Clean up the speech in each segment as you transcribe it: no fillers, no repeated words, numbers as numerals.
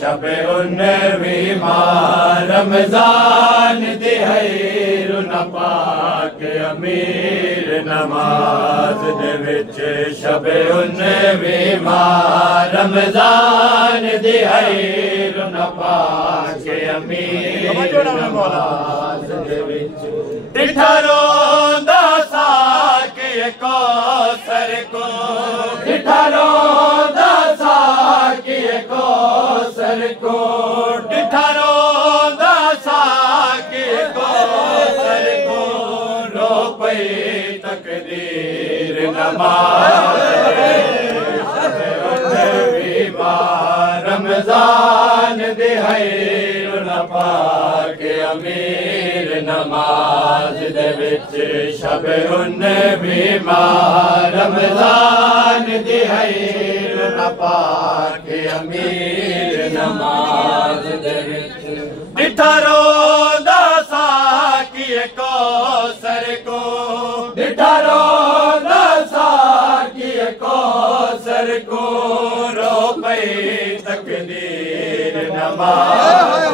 शबे उन्नवी माह रमजान दिहैर न पाक अमीर नमाज दे विच शबे उन्नवी माह रमजान दिहैर न पाक अमीर नमाज दे विच डिठा रोंदा साके कौसर को डिठा रोंदा साके कौसर को डिठा रोंदा साके कौसर को रो पई तकदीर नमाज रमजान दिहैर न पाक अमीर नमाज दे विच शबे उन्नवी माह रमजान दिहैर न पाक अमीर नमाज दे विच डिठा रोंदा साकी कौसर को डिठा रोंदा साकी कौसर को रो पई तकदीर नमाज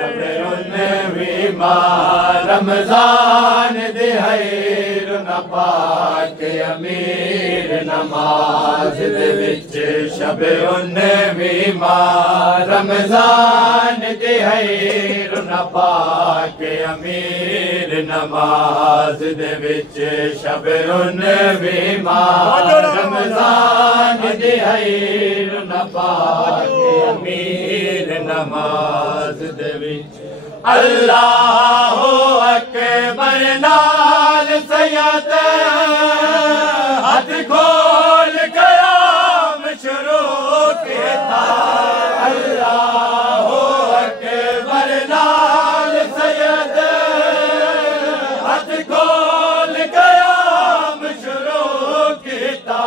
शबे उन्नवी माह रमजान दिहैर न पाक अमीर नमाज दे विच शबे उन्नवी माह रमजान दिहैर न पाक अमीर नमाज दे विच शबे उन्नवी माह रमजान दिहैर न पाक अमीर नमाज दे विच अल्लाहु अकबर नाल सयद हाथ खोल कयाम शुरू किया अल्लाहु अकबर नाल सयद हाथ खोल कयाम शुरू किया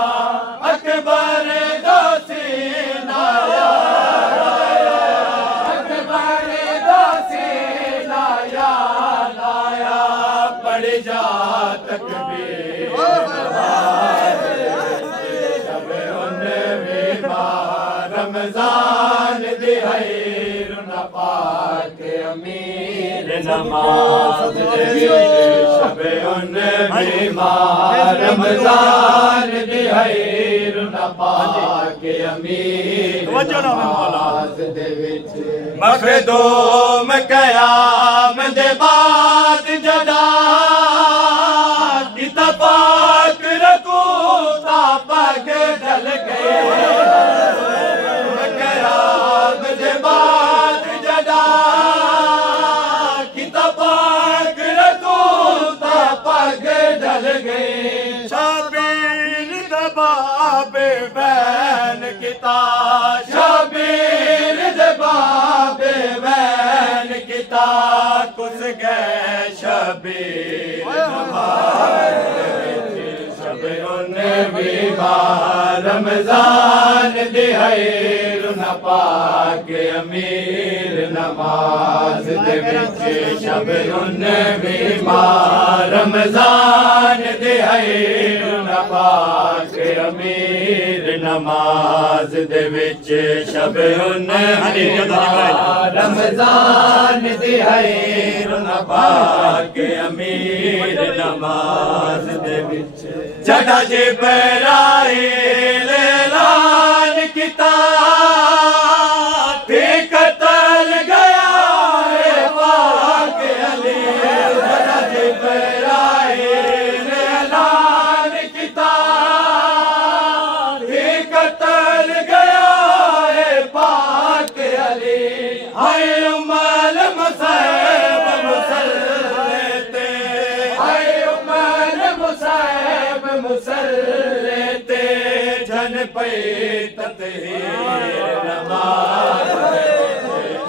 अकबर दो सीना पड़ जा तकबीर शबे उन्नवी माह रमजान दिहैर न पाक अमीर नमाज दे विच शबे उन्नवी माह रमजान दिहैर न पाक अमीर नमाज दे विच मखदूम कयाम दे बाद जदा किता पाक रकूता पग ढल गए कयाम दे बाद जदा किता पाक रकूता पग ढल गए शाबीर दबाबे बैन किता शाबीर दबाबे बैन किता कुस गए शबीर नमाज शबे उन्नवी माह रमजान दिहैर न पाक अमीर नमाज दे विच शबे उन्नवी माह रमजान दिहैर न पाक अमीर नमाज दे विच शबे उन्नवी माह रमजान दिहैर न पाक अमीर नमाज दे विच जड़ा जिब्राईल ऐलान किता ते कतल गया है पाक अली जड़ा जिब्राईल ऐलान किता ते कतल गया है पाक अली हाय उमल मुसैब मुसल्लते हाय उमल मुसैब मुसल्लते जन पे ततहीर नमाज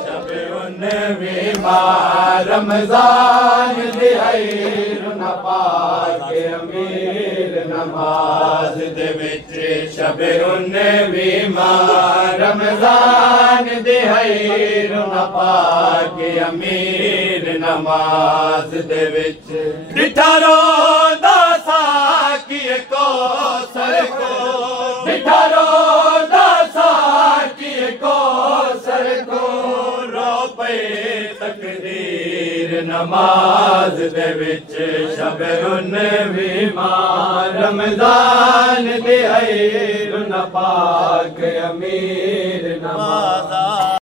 शबे उन्नवी माह रमजान दिहैर न पाक अमीर नमाज दे विच शबे उन्नवी माह रमजान दिहैर न पाक अमीर नमाज दे विच डिठा रोंदा साकी कौसर को डिठा रोंदा साकी को तकदीर नमाज दे विच शब 19वीं रमज़ान दे खैर न पाक अमीर नमाज